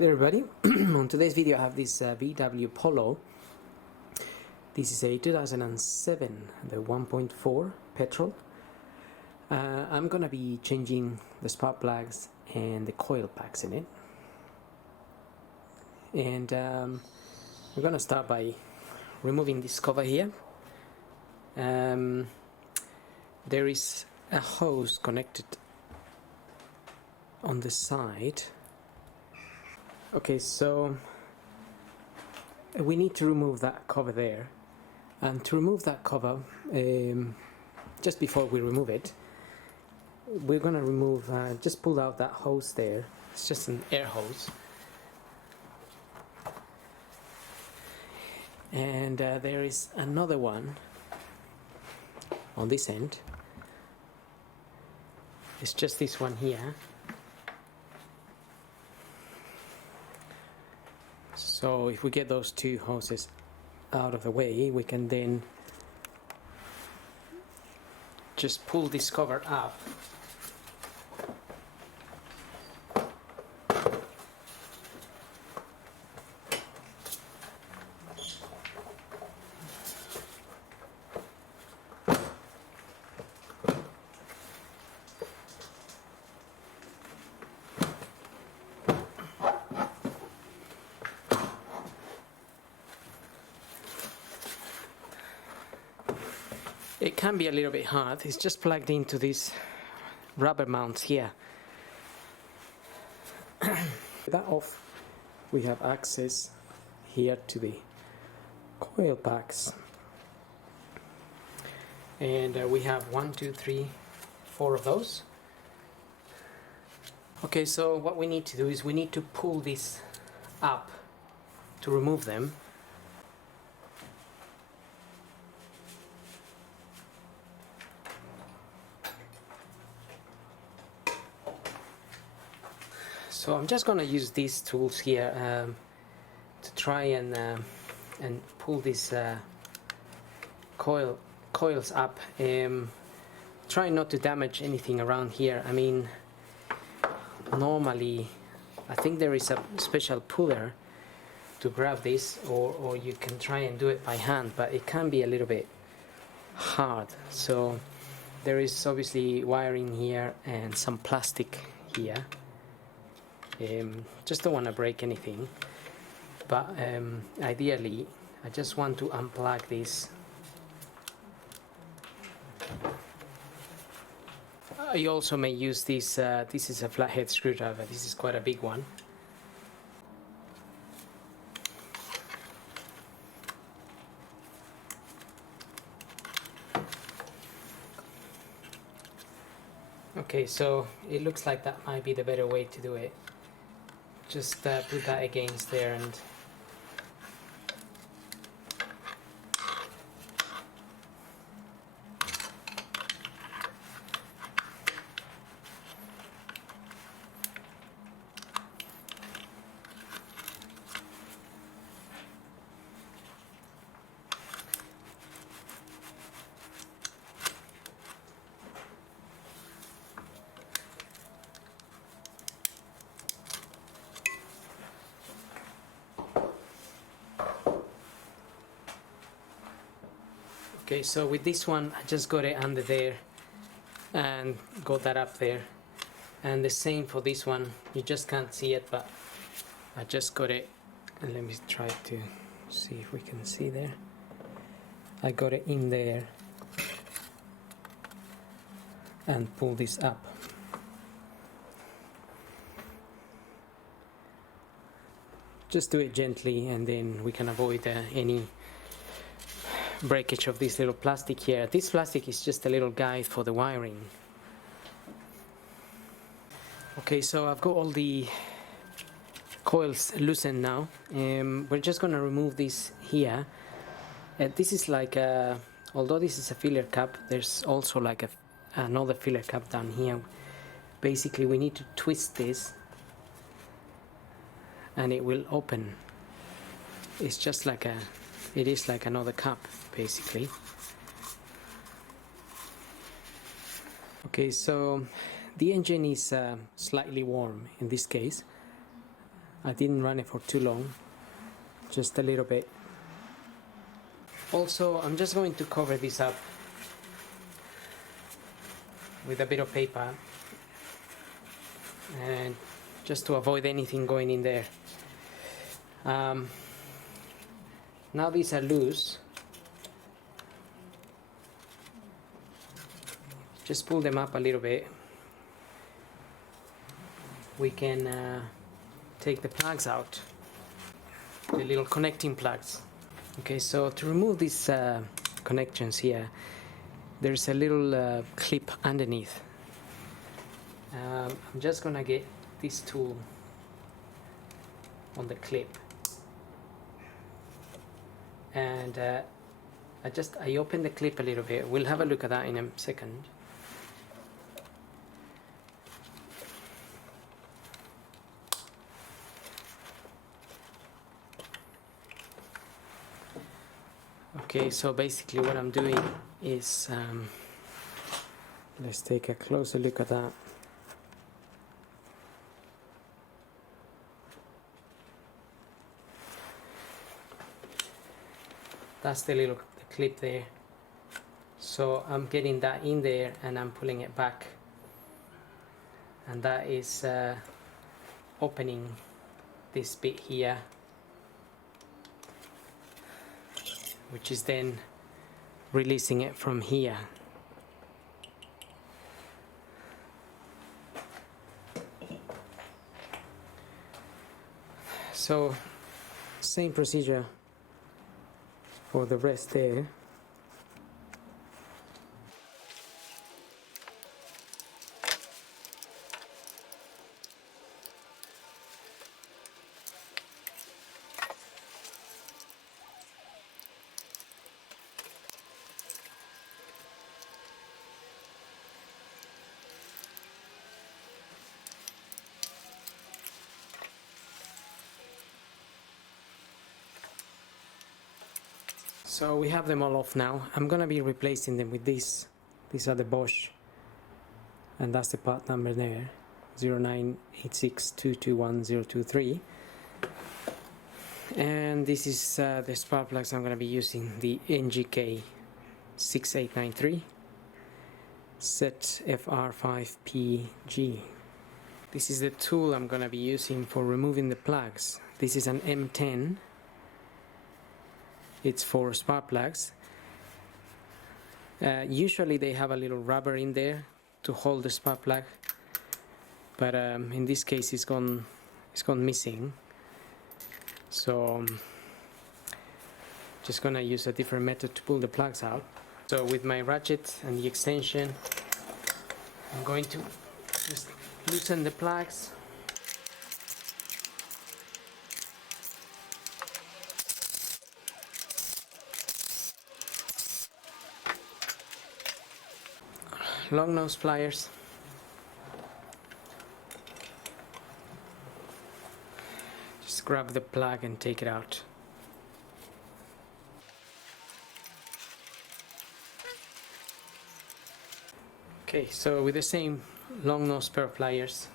Alright everybody, on today's video I have this VW Polo. This is a 2007, the 1.4 petrol. I'm gonna be changing the spark plugs and the coil packs in it. And we're gonna start by removing this cover here. There is a hose connected on the side. Okay, so we need to remove that cover there, and to remove that cover, just before we remove it, we're gonna remove, just pull out that hose there. It's just an air hose, and there is another one on this end. It's just this one here. So if we get those two hoses out of the way, we can then just pull this cover up. It can be a little bit hard. It's just plugged into these rubber mounts here. With that off, we have access here to the coil packs, and we have 1, 2, 3, 4 of those. Okay, so what we need to do is we need to pull this up to remove them. So I'm just gonna use these tools here to try and pull these coils up. Try not to damage anything around here. I mean, normally I think there is a special puller to grab this, or you can try and do it by hand, but it can be a little bit hard. So there is obviously wiring here and some plastic here. Just don't want to break anything, but ideally I just want to unplug this. I also may use this, this is a flathead screwdriver. This is quite a big one. Okay, so it looks like that might be the better way to do it. Just put that against there and okay, so with this one I just got it under there and got that up there, and the same for this one. You just can't see it, but I just got it, and let me try to see if we can see there. I got it in there and pull this up. Just do it gently, and then we can avoid any breakage of this little plastic here. This plastic is just a little guide for the wiring. Okay, so I've got all the coils loosened now. We're just gonna remove this here. This is like a, although this is a filler cap, there's also like another filler cap down here. Basically we need to twist this and it will open. It's just like it is like another cup basically. Okay, so the engine is slightly warm in this case. I didn't run it for too long, just a little bit. Also, I'm just going to cover this up with a bit of paper, and just to avoid anything going in there. Now these are loose. Just pull them up a little bit. We can take the plugs out, the little connecting plugs. Okay, so to remove these connections here, there's a little clip underneath. I'm just gonna get this tool on the clip, and I open the clip a little bit. We'll have a look at that in a second. Okay, so basically what I'm doing is, let's take a closer look at that. That's the clip there. So I'm getting that in there and I'm pulling it back, and that is opening this bit here, which is then releasing it from here. So same procedure for the rest there. So we have them all off now. I'm gonna be replacing them with this. These are the Bosch, and that's the part number there, 0986221023. And this is the spark plugs I'm gonna be using, the NGK 6893 set FR5PG. This is the tool I'm gonna be using for removing the plugs. This is an M10. It's for spark plugs. Usually they have a little rubber in there to hold the spark plug, but in this case it's gone missing. So just gonna use a different method to pull the plugs out. So with my ratchet and the extension, I'm going to just loosen the plugs. Long nose pliers. Just grab the plug and take it out. Okay, so with the same long nose pair of pliers,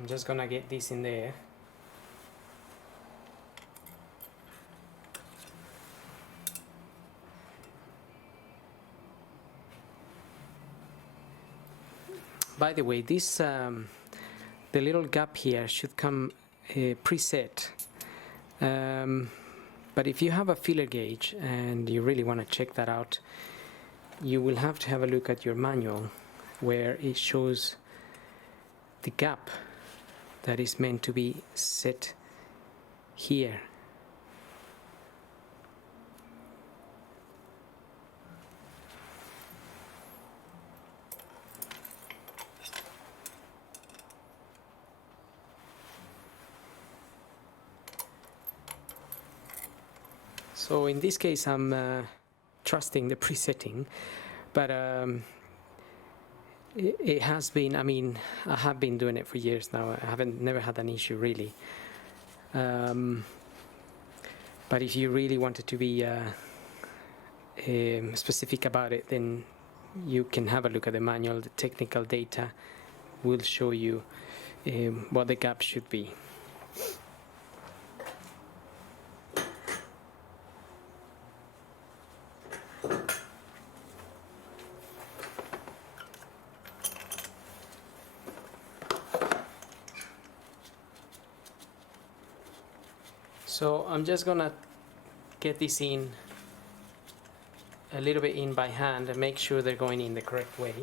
I'm just gonna get this in there. By the way, this the little gap here should come preset, but if you have a feeler gauge and you really want to check that out, you will have to have a look at your manual where it shows the gap that is meant to be set here. So in this case I'm trusting the presetting, but it has been, I mean, I have been doing it for years now. I never had an issue really. But if you really wanted to be specific about it, then you can have a look at the manual, the technical data, will show you what the gap should be. So I'm just gonna get this in a little bit in by hand and make sure they're going in the correct way.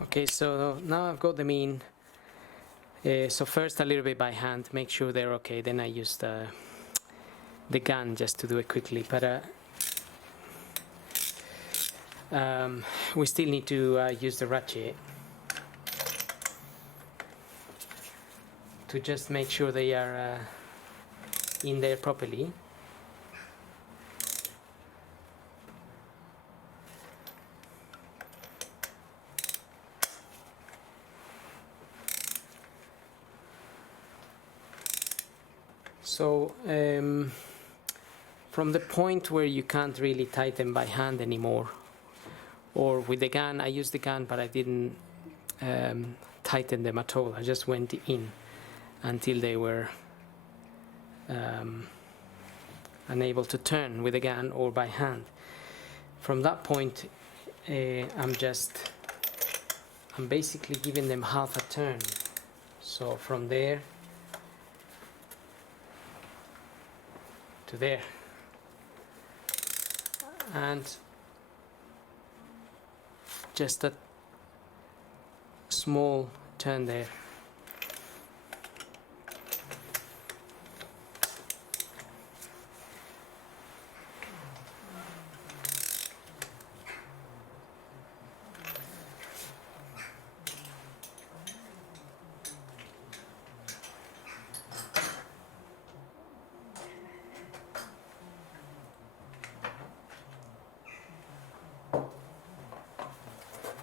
Okay, so now I've got them in. So first a little bit by hand, make sure they're okay. Then I use the gun just to do it quickly. But we still need to use the ratchet to just make sure they are in there properly. So from the point where you can't really tighten by hand anymore, or with the gun, I used the gun but I didn't tighten them at all. I just went in until they were unable to turn with the gun or by hand. From that point I'm basically giving them half a turn. So from there to there, and just a small turn there.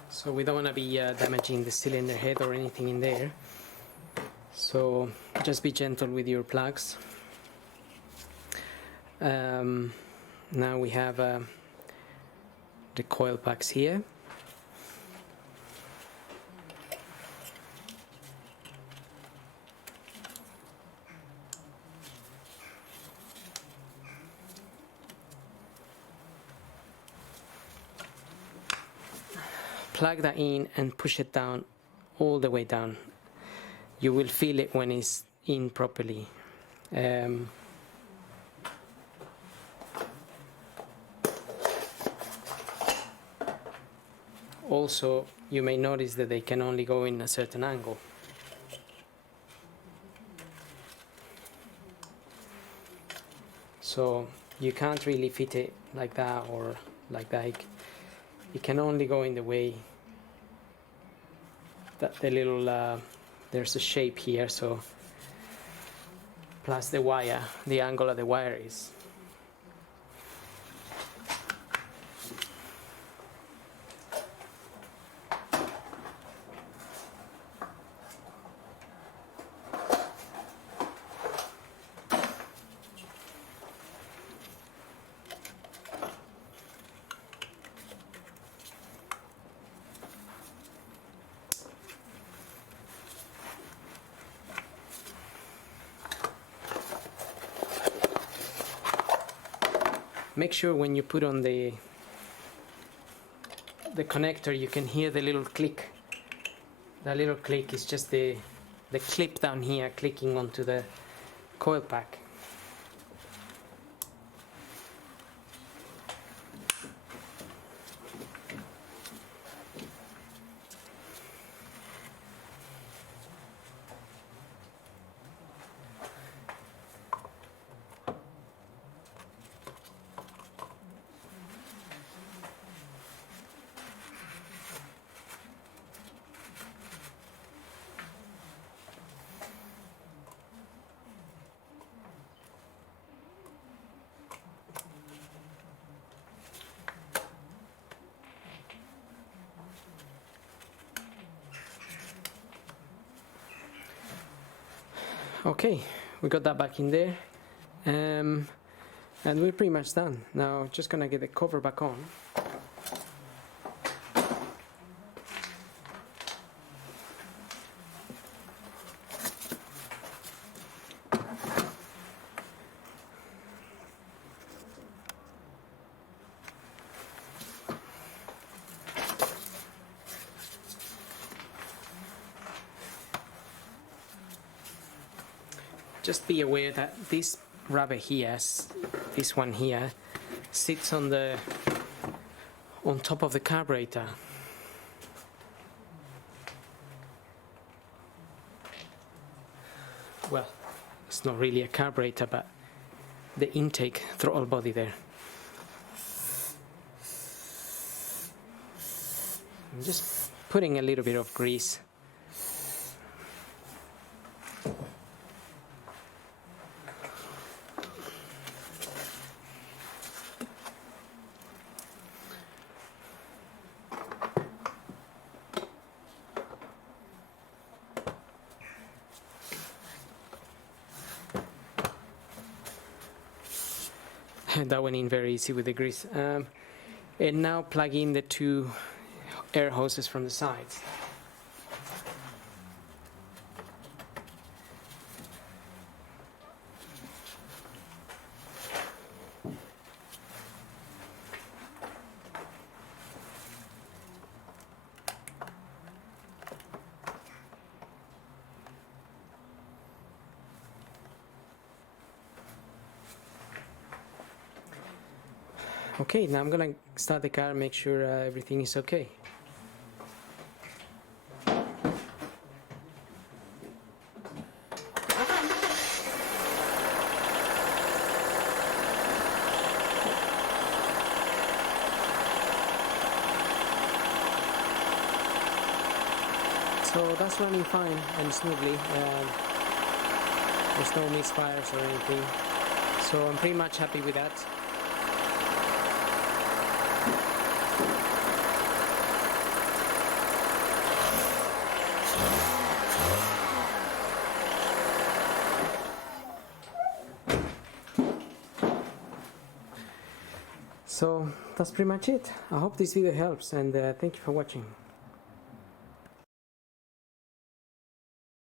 So we don't want to be damaging the cylinder head or anything in there. So just be gentle with your plugs. Now we have the coil packs here. Plug that in and push it down, all the way down. You will feel it when it's in properly. Also, you may notice that they can only go in a certain angle. So you can't really fit it like that or like that. It can only go in the way that the little there's a shape here, so plus the wire, the angle of the wire is. Make sure when you put on the connector, you can hear the little click. That little click is just the clip down here clicking onto the coil pack. Okay, we got that back in there, and we're pretty much done. Now just gonna get the cover back on. Just be aware that this rubber here, this one here, sits on top of the carburetor. Well, it's not really a carburetor, but the intake throttle body there. I'm just putting a little bit of grease. That went in very easy with the grease. And now plug in the two air hoses from the sides. Okay, now I'm gonna start the car and make sure everything is okay. So that's running fine and smoothly. There's no misfires or anything. So I'm pretty much happy with that. So that's pretty much it. I hope this video helps, and thank you for watching.